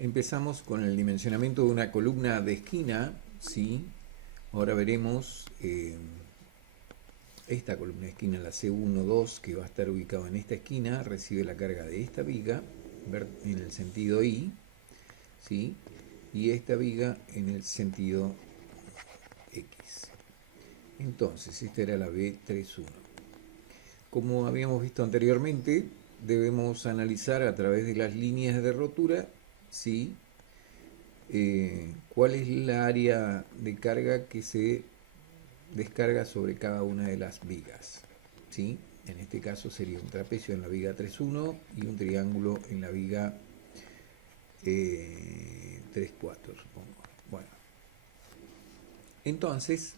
Empezamos con el dimensionamiento de una columna de esquina, ¿sí? Ahora veremos esta columna de esquina, la C1-2, que va a estar ubicada en esta esquina, recibe la carga de esta viga en el sentido Y, ¿sí? Y esta viga en el sentido X. Entonces, esta era la B31. Como habíamos visto anteriormente, debemos analizar a través de las líneas de rotura, ¿sí? Cuál es la área de carga que se descarga sobre cada una de las vigas, ¿sí? En este caso sería un trapecio en la viga 3.1 y un triángulo en la viga 3.4, supongo. Bueno, entonces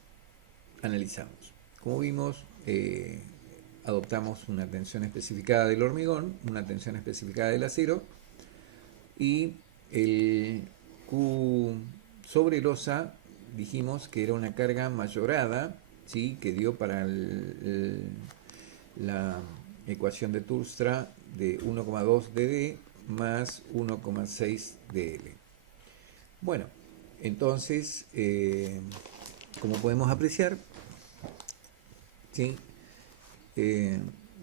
analizamos. Como vimos, adoptamos una tensión especificada del hormigón, una tensión especificada del acero y el Q sobre losa dijimos que era una carga mayorada, ¿sí? Que dio para la ecuación de Torstra de 1,2 dd más 1,6 dl. Bueno, entonces, como podemos apreciar, ¿sí?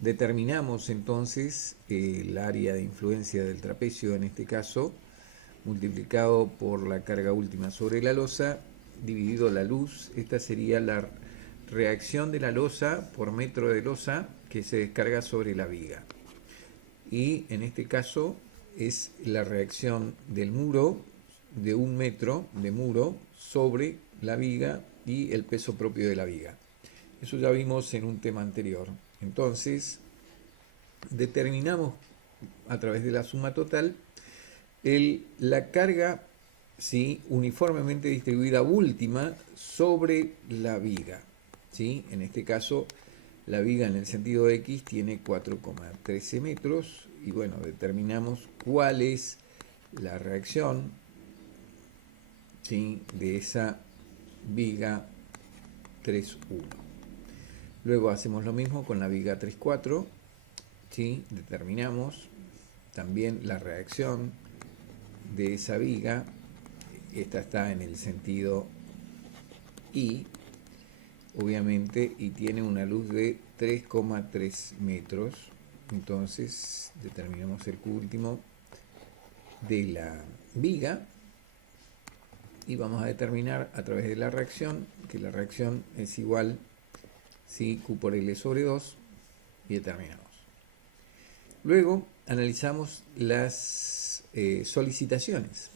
Determinamos entonces el área de influencia del trapecio, en este caso, multiplicado por la carga última sobre la losa, dividido la luz. Esta sería la reacción de la losa por metro de losa que se descarga sobre la viga. Y en este caso es la reacción del muro, de 1 metro de muro sobre la viga y el peso propio de la viga. Eso ya vimos en un tema anterior. Entonces, determinamos a través de la suma total la carga, ¿sí? Uniformemente distribuida última sobre la viga, ¿sí? En este caso, la viga en el sentido X tiene 4,13 metros y bueno, determinamos cuál es la reacción, ¿sí? De esa viga 3.1. Luego hacemos lo mismo con la viga 3.4, ¿sí? Determinamos también la reacción de esa viga. Esta está en el sentido Y, obviamente, y tiene una luz de 3,3 metros. Entonces determinamos el Q último de la viga y vamos a determinar a través de la reacción que la reacción es igual, ¿sí? Q por L sobre 2 y determinamos. Luego analizamos las solicitaciones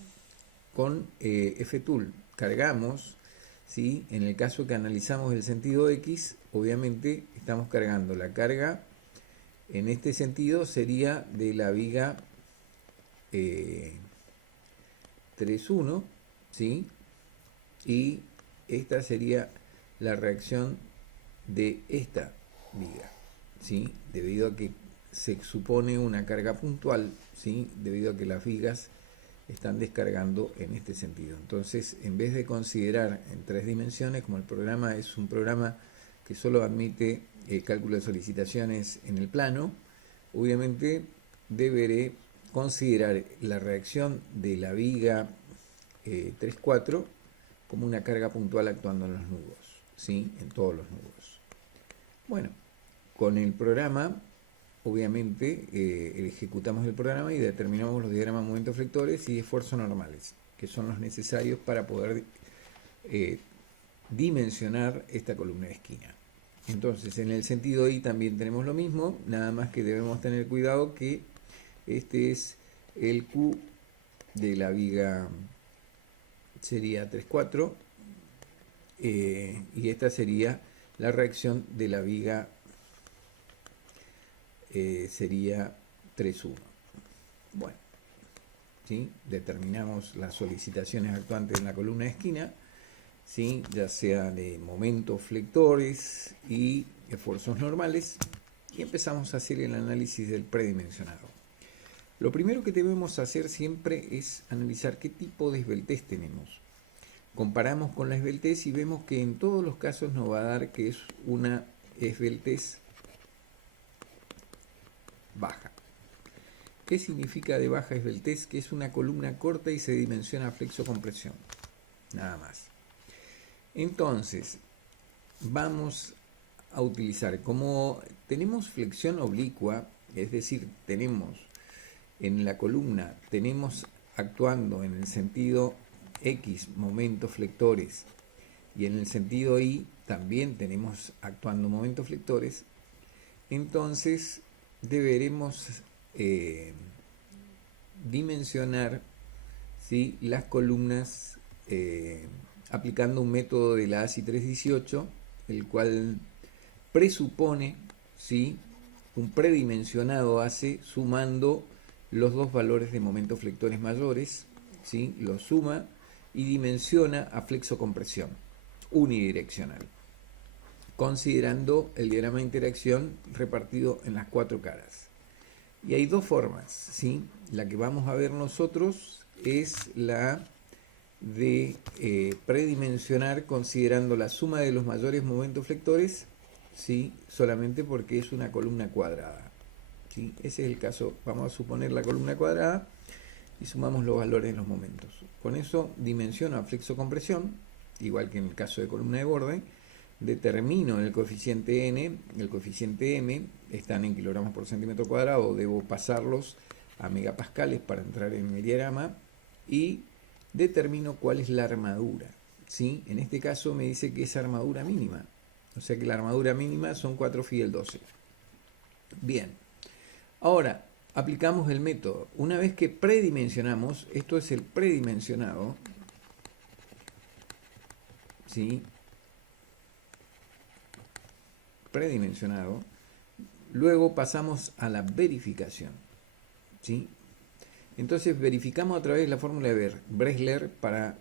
con F-Tool. Cargamos, ¿sí? En el caso que analizamos el sentido X, obviamente estamos cargando la carga, en este sentido sería de la viga 3.1, ¿sí? Y esta sería la reacción de esta viga, ¿sí? Debido a que se supone una carga puntual, ¿sí? Debido a que las vigas están descargando en este sentido. Entonces, en vez de considerar en 3 dimensiones, como el programa es un programa que solo admite el cálculo de solicitaciones en el plano, obviamente deberé considerar la reacción de la viga 3.4 como una carga puntual actuando en los nudos, ¿sí? En todos los nudos. Bueno, con el programa, obviamente, ejecutamos el programa y determinamos los diagramas de momentos flectores y esfuerzos normales, que son los necesarios para poder dimensionar esta columna de esquina. Entonces, en el sentido Y también tenemos lo mismo, nada más que debemos tener cuidado que este es el Q de la viga, sería 3.4, y esta sería la reacción de la viga, sería 3.1. Bueno, ¿sí? Determinamos las solicitaciones actuantes en la columna de esquina, ¿sí? Ya sea de momentos flectores y esfuerzos normales, y empezamos a hacer el análisis del predimensionado. Lo primero que debemos hacer siempre es analizar qué tipo de esbeltez tenemos. Comparamos con la esbeltez y vemos que en todos los casos nos va a dar que es una esbeltez baja. ¿Qué significa de baja esbeltez? Que es una columna corta y se dimensiona flexo-compresión. Nada más. Entonces, vamos a utilizar, como tenemos flexión oblicua, es decir, tenemos en la columna, tenemos actuando en el sentido X momentos flectores y en el sentido Y también tenemos actuando momentos flectores, entonces deberemos dimensionar, ¿sí?, las columnas aplicando un método de la ASI 318, el cual presupone, ¿sí?, un predimensionado ACE sumando los dos valores de momentos flectores mayores, ¿sí?, lo suma y dimensiona a flexo-compresión unidireccional, considerando el diagrama de interacción repartido en las cuatro caras. Y hay dos formas, ¿sí? La que vamos a ver nosotros es la de predimensionar considerando la suma de los mayores momentos flectores, ¿sí?, solamente porque es una columna cuadrada, ¿sí? Ese es el caso. Vamos a suponer la columna cuadrada y sumamos los valores de los momentos. Con eso dimensiono a flexo-compresión, igual que en el caso de columna de borde, determino el coeficiente n, el coeficiente m, están en kilogramos por centímetro cuadrado, debo pasarlos a megapascales para entrar en el diagrama, y determino cuál es la armadura, ¿sí? En este caso me dice que es armadura mínima, o sea que la armadura mínima son 4 phi del 12. Bien, ahora aplicamos el método. Una vez que predimensionamos, esto es el predimensionado, ¿sí?, predimensionado, luego pasamos a la verificación, ¿sí? Entonces verificamos a través de la fórmula de Bresler para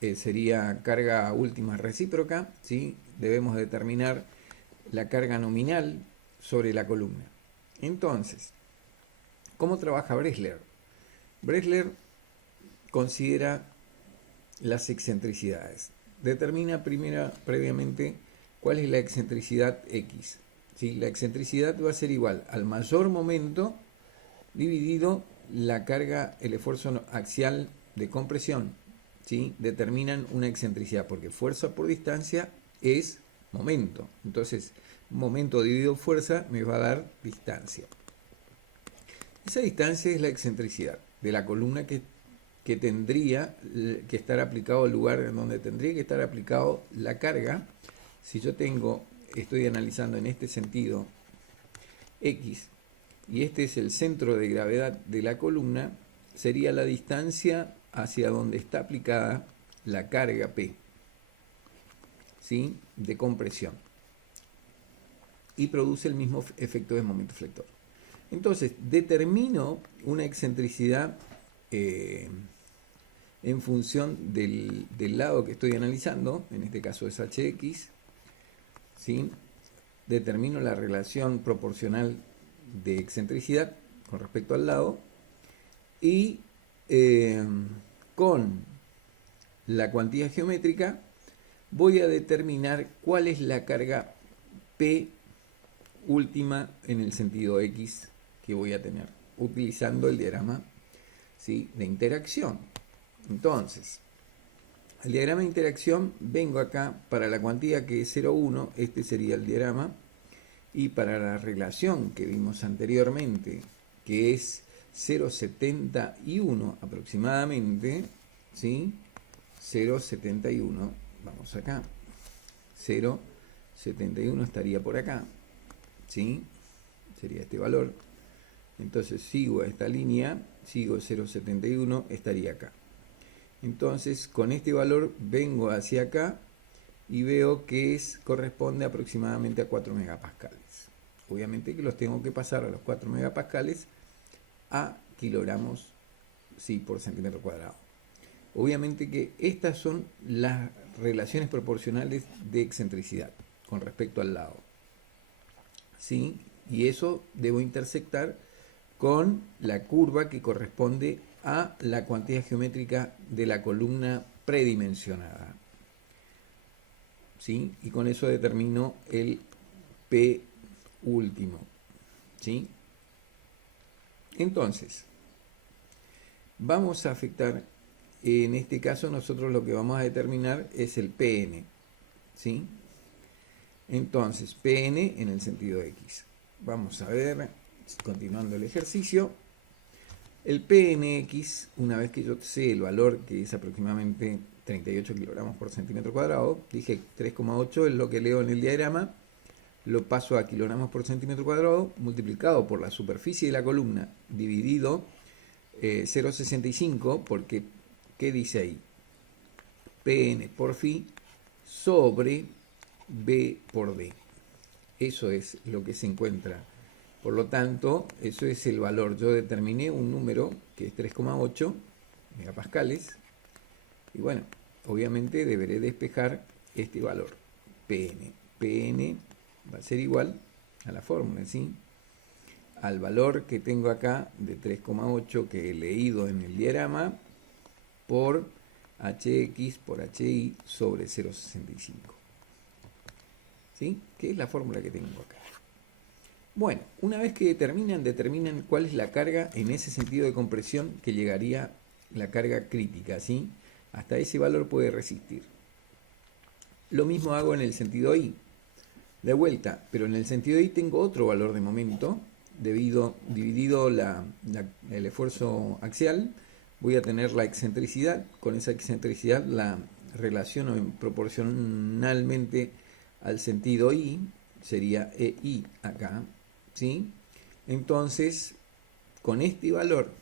sería carga última recíproca, ¿sí? Debemos determinar la carga nominal sobre la columna. Entonces, ¿cómo trabaja Bresler? Bresler considera las excentricidades. Determina previamente cuál es la excentricidad X. ¿Sí? La excentricidad va a ser igual al mayor momento dividido la carga, el esfuerzo axial de compresión. ¿Sí? Determinan una excentricidad, porque fuerza por distancia es momento. Entonces, momento dividido fuerza me va a dar distancia. Esa distancia es la excentricidad de la columna que tendría que estar aplicado al lugar en donde tendría que estar aplicado la carga. Si yo estoy analizando en este sentido X, y este es el centro de gravedad de la columna, sería la distancia hacia donde está aplicada la carga P, ¿sí?, de compresión, y produce el mismo efecto de momento flector. Entonces, determino una excentricidad en función del lado que estoy analizando, en este caso es HX, ¿sí? Determino la relación proporcional de excentricidad con respecto al lado, y con la cuantía geométrica voy a determinar cuál es la carga P última en el sentido X que voy a tener, utilizando el diagrama, ¿sí?, de interacción. Entonces, el diagrama de interacción, vengo acá para la cuantía que es 0,1, este sería el diagrama, y para la relación que vimos anteriormente, que es 0,71 aproximadamente, ¿sí?, 0,71, vamos acá, 0,71 estaría por acá, ¿sí?, sería este valor. Entonces sigo a esta línea, sigo 0,71, estaría acá. Entonces con este valor vengo hacia acá y veo que corresponde aproximadamente a 4 megapascales. Obviamente que los tengo que pasar a los 4 megapascales a kilogramos, sí, por centímetro cuadrado. Obviamente que estas son las relaciones proporcionales de excentricidad con respecto al lado, ¿sí? Y eso debo intersectar con la curva que corresponde a la cuantía geométrica de la columna predimensionada, ¿sí? Y con eso determino el P último, ¿sí? Entonces, vamos a afectar, en este caso nosotros lo que vamos a determinar es el PN, ¿sí? Entonces, PN en el sentido X. Vamos a ver, continuando el ejercicio, el PNX, una vez que yo sé el valor, que es aproximadamente 38 kilogramos por centímetro cuadrado, dije 3,8 es lo que leo en el diagrama, lo paso a kilogramos por centímetro cuadrado, multiplicado por la superficie de la columna, dividido 0,65, porque, ¿qué dice ahí? PN por phi sobre B por D. Eso es lo que se encuentra. Por lo tanto, eso es el valor. Yo determiné un número que es 3,8 megapascales. Y bueno, obviamente deberé despejar este valor, PN. PN va a ser igual a la fórmula, ¿sí? Al valor que tengo acá de 3,8 que he leído en el diagrama por HX por HI sobre 0,65. ¿Sí? Que es la fórmula que tengo acá. Bueno, una vez que determinan cuál es la carga en ese sentido de compresión que llegaría la carga crítica, ¿sí? Hasta ese valor puede resistir. Lo mismo hago en el sentido I. De vuelta, pero en el sentido I tengo otro valor de momento, dividido el esfuerzo axial, voy a tener la excentricidad. Con esa excentricidad la relaciono proporcionalmente al sentido I, sería EI acá, ¿sí? Entonces, con este valor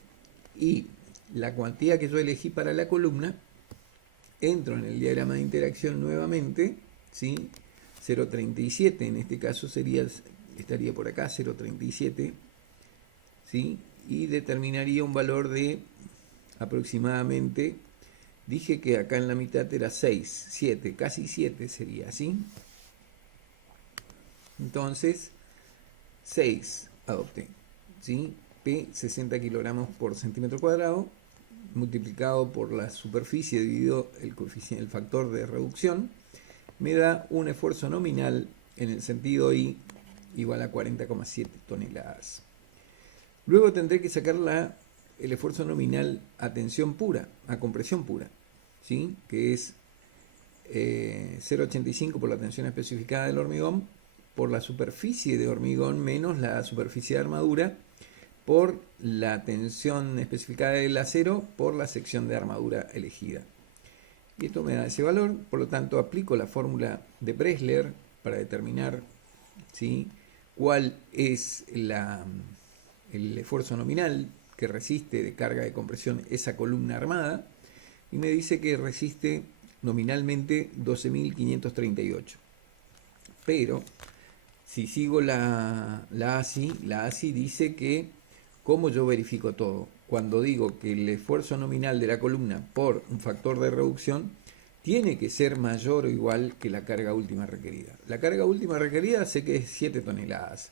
y la cuantía que yo elegí para la columna, entro en el diagrama de interacción nuevamente, ¿sí? 0,37 en este caso estaría por acá, 0,37, ¿sí? Y determinaría un valor de aproximadamente, dije que acá en la mitad era 6, 7, casi 7 sería, ¿sí? Entonces, 6 adopté, ¿sí? P 60 kilogramos por centímetro cuadrado, multiplicado por la superficie dividido el factor de reducción, me da un esfuerzo nominal en el sentido I igual a 40,7 toneladas. Luego tendré que sacar el esfuerzo nominal a tensión pura, a compresión pura, ¿sí? Que es 0,85 por la tensión especificada del hormigón, por la superficie de hormigón menos la superficie de armadura, por la tensión especificada del acero, por la sección de armadura elegida. Y esto me da ese valor, por lo tanto aplico la fórmula de Bresler para determinar, ¿sí?, cuál es el esfuerzo nominal que resiste de carga de compresión esa columna armada, y me dice que resiste nominalmente 12.538. Pero si sigo la ASI dice que, ¿cómo yo verifico todo? Cuando digo que el esfuerzo nominal de la columna por un factor de reducción tiene que ser mayor o igual que la carga última requerida. La carga última requerida sé que es 7 toneladas.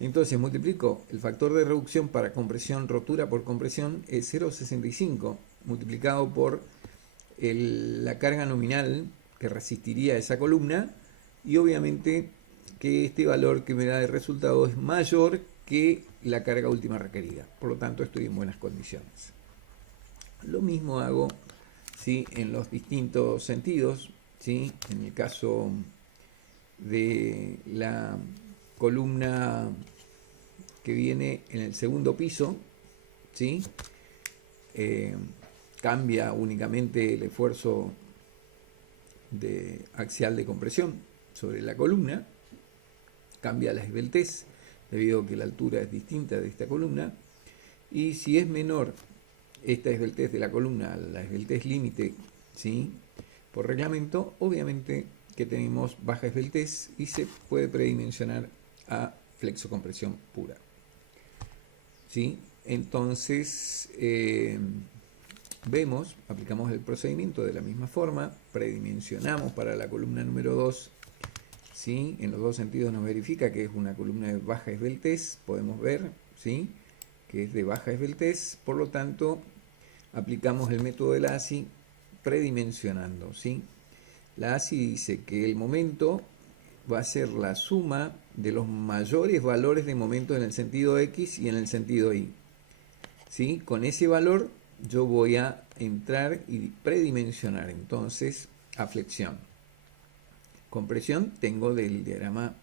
Entonces multiplico el factor de reducción para compresión, rotura por compresión, es 0,65, multiplicado por la carga nominal que resistiría esa columna, y obviamente que este valor que me da de resultado es mayor que la carga última requerida. Por lo tanto, estoy en buenas condiciones. Lo mismo hago, ¿sí?, en los distintos sentidos, ¿sí? En el caso de la columna que viene en el segundo piso, ¿sí? Cambia únicamente el esfuerzo axial de compresión sobre la columna, cambia la esbeltez debido a que la altura es distinta de esta columna, y si es menor esta esbeltez de la columna a la esbeltez límite, ¿sí?, por reglamento, obviamente que tenemos baja esbeltez y se puede predimensionar a flexocompresión pura, ¿sí? Entonces aplicamos el procedimiento de la misma forma, predimensionamos para la columna número 2, ¿sí? En los dos sentidos nos verifica que es una columna de baja esbeltez, podemos ver, ¿sí?, que es de baja esbeltez, por lo tanto aplicamos el método de la ASI predimensionando, ¿sí? La ASI dice que el momento va a ser la suma de los mayores valores de momento en el sentido X y en el sentido Y. ¿sí? Con ese valor yo voy a entrar y predimensionar entonces a flexión. Compresión tengo del diagrama,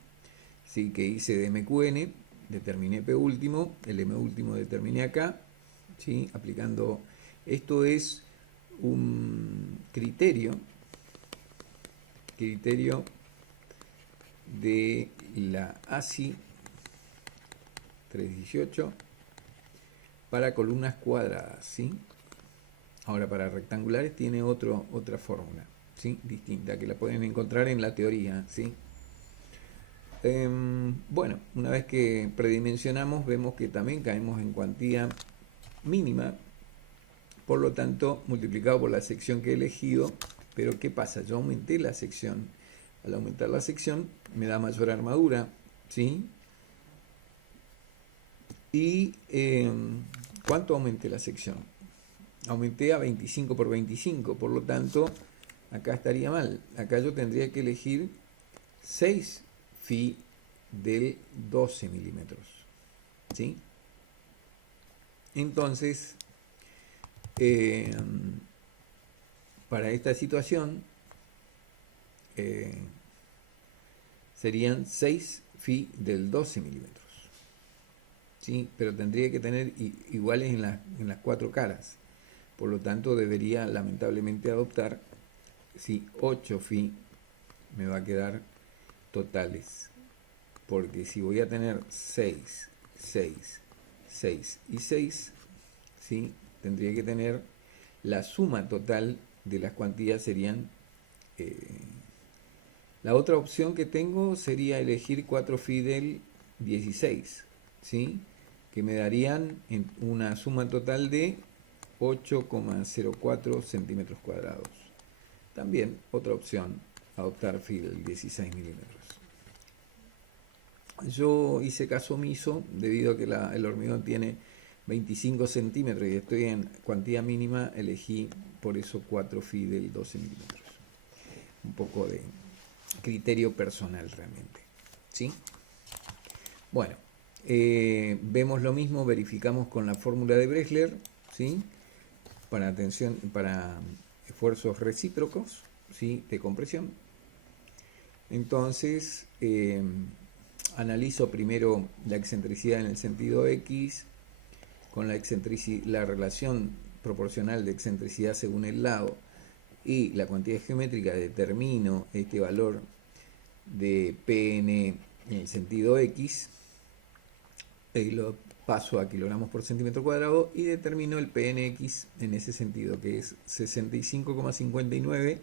¿sí?, que hice de MQN, determiné P último, el M último determiné acá, ¿sí?, aplicando, esto es un criterio de la ASI 318 para columnas cuadradas, ¿sí? Ahora para rectangulares tiene otra fórmula, ¿sí?, distinta, que la pueden encontrar en la teoría, ¿sí? Bueno, una vez que predimensionamos, vemos que también caemos en cuantía mínima, por lo tanto, multiplicado por la sección que he elegido. Pero ¿qué pasa? Yo aumenté la sección. Al aumentar la sección, me da mayor armadura, ¿sí? Y ¿cuánto aumenté la sección? Aumenté a 25 por 25, por lo tanto, acá estaría mal. Acá yo tendría que elegir 6 phi del 12 milímetros, ¿sí? Entonces, para esta situación serían 6 phi del 12 milímetros, ¿sí? Pero tendría que tener iguales en las 4 caras, por lo tanto debería lamentablemente adoptar, si 8 phi me va a quedar totales, porque si voy a tener 6, 6, 6 y 6, ¿sí?, tendría que tener la suma total de las cuantías serían, la otra opción que tengo sería elegir 4 phi del 16, ¿sí?, que me darían una suma total de 8,04 centímetros cuadrados. También otra opción, adoptar phi del 16 milímetros. Yo hice caso omiso debido a que el hormigón tiene 25 centímetros y estoy en cuantía mínima, elegí por eso 4 phi del 12 milímetros. Un poco de criterio personal realmente, ¿sí? Bueno, vemos lo mismo, verificamos con la fórmula de Bressler, ¿sí?, para esfuerzos recíprocos, ¿sí?, de compresión. Entonces, analizo primero la excentricidad en el sentido X, con la relación proporcional de excentricidad según el lado y la cuantía geométrica, determino este valor de Pn en el sentido X, y lo paso a kilogramos por centímetro cuadrado y determino el Pnx en ese sentido, que es 65,59.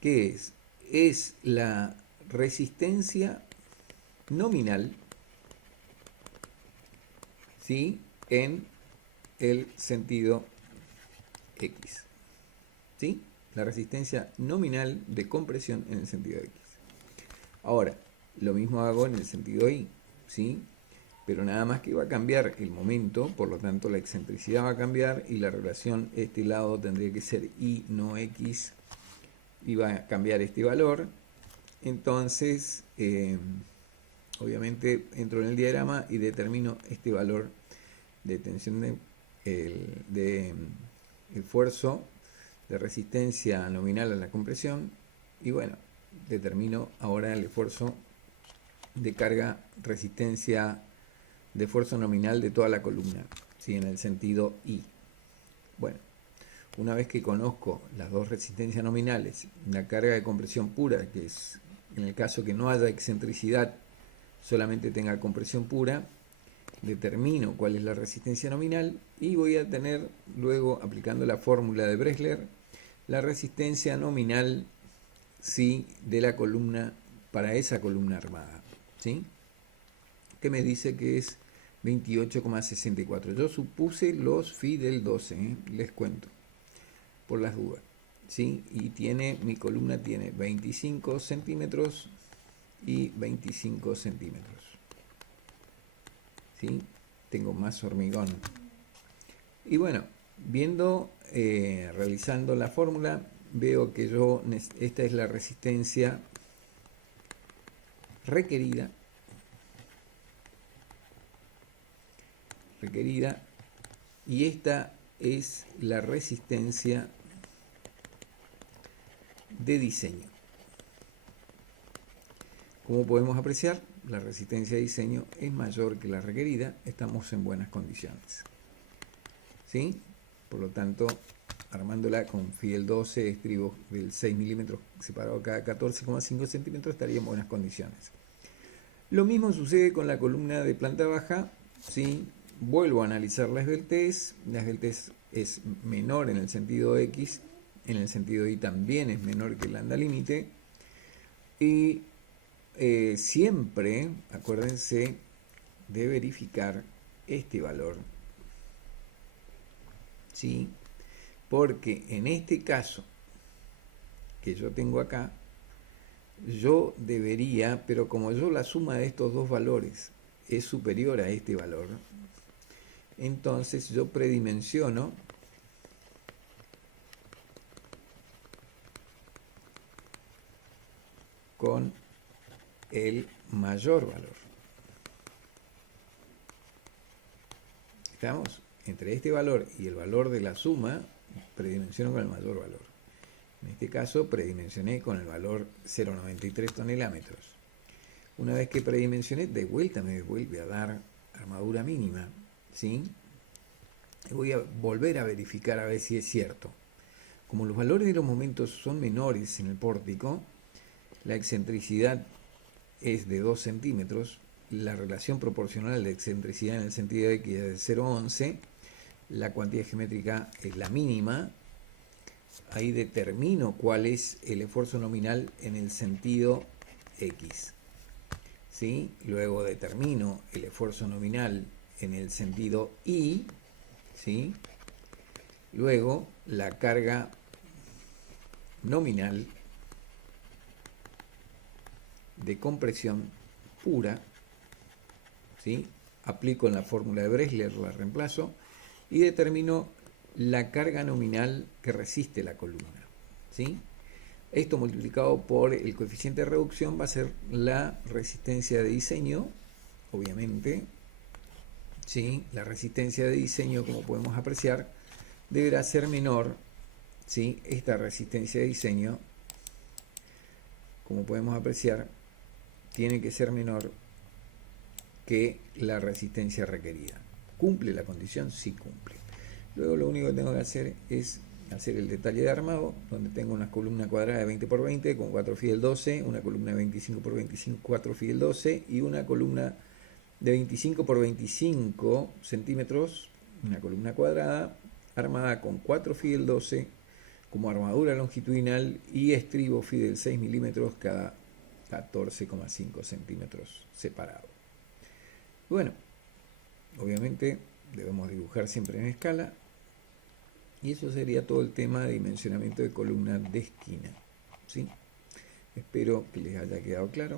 ¿Qué es? Es la resistencia nominal, ¿sí?, en el sentido X, ¿sí?, la resistencia nominal de compresión en el sentido X. Ahora, lo mismo hago en el sentido Y, ¿sí?, pero nada más que va a cambiar el momento, por lo tanto la excentricidad va a cambiar y la relación, este lado tendría que ser Y, no X, y va a cambiar este valor. Entonces, obviamente entro en el diagrama y determino este valor de tensión de esfuerzo de resistencia nominal a la compresión, y bueno, determino ahora el esfuerzo de carga, resistencia de esfuerzo nominal de toda la columna, ¿sí?, en el sentido Y. Bueno, una vez que conozco las dos resistencias nominales, la carga de compresión pura, que es en el caso que no haya excentricidad, solamente tenga compresión pura, determino cuál es la resistencia nominal y voy a tener luego, aplicando la fórmula de Bressler, la resistencia nominal, ¿sí?, de la columna para esa columna armada, ¿sí?, que me dice que es 28,64. Yo supuse los phi del 12, les cuento, por las dudas, ¿sí? Y mi columna tiene 25 centímetros y 25 centímetros, ¿sí? Tengo más hormigón. Y bueno, realizando la fórmula, veo que esta es la resistencia requerida requerida, y esta es la resistencia de diseño. Como podemos apreciar, la resistencia de diseño es mayor que la requerida, estamos en buenas condiciones. ¿Sí? Por lo tanto, armándola con Fidel 12, estribo del 6 milímetros separado cada 14,5 centímetros, estaría en buenas condiciones. Lo mismo sucede con la columna de planta baja. ¿Sí? Vuelvo a analizar la esbeltez. La esbeltez es menor en el sentido X, en el sentido Y también es menor que el lambda límite. Y siempre, acuérdense de verificar este valor, ¿sí? Porque en este caso que yo tengo acá, yo debería, pero como yo la suma de estos dos valores es superior a este valor, entonces yo predimensiono con el mayor valor. ¿Estamos? Entre este valor y el valor de la suma, predimensiono con el mayor valor. En este caso, predimensioné con el valor 0,93 tonelámetros. Una vez que predimensioné, de vuelta me vuelve a dar armadura mínima, ¿sí? Y voy a volver a verificar a ver si es cierto. Como los valores de los momentos son menores en el pórtico, la excentricidad es de 2 centímetros, la relación proporcional de excentricidad en el sentido de X es de 0,11, la cuantía geométrica es la mínima, ahí determino cuál es el esfuerzo nominal en el sentido X, ¿sí? Luego determino el esfuerzo nominal en el sentido Y, ¿sí? Luego la carga nominal de compresión pura, ¿sí? Aplico en la fórmula de Bresler, la reemplazo y determino la carga nominal que resiste la columna, ¿sí? Esto multiplicado por el coeficiente de reducción va a ser la resistencia de diseño, obviamente, ¿sí? La resistencia de diseño, como podemos apreciar, deberá ser menor, ¿sí? Esta resistencia de diseño, como podemos apreciar, tiene que ser menor que la resistencia requerida. ¿Cumple la condición? Sí cumple. Luego lo único que tengo que hacer es hacer el detalle de armado, donde tengo una columna cuadrada de 20 por 20 con 4 Fidel 12, una columna de 25 por 25, 4 Fidel 12 y una columna de 25 por 25 centímetros, una columna cuadrada armada con 4 Fidel 12 como armadura longitudinal y estribo Fidel 6 milímetros cada 14,5 centímetros separado. Bueno, obviamente debemos dibujar siempre en escala y eso sería todo el tema de dimensionamiento de columna de esquina, ¿sí? Espero que les haya quedado claro.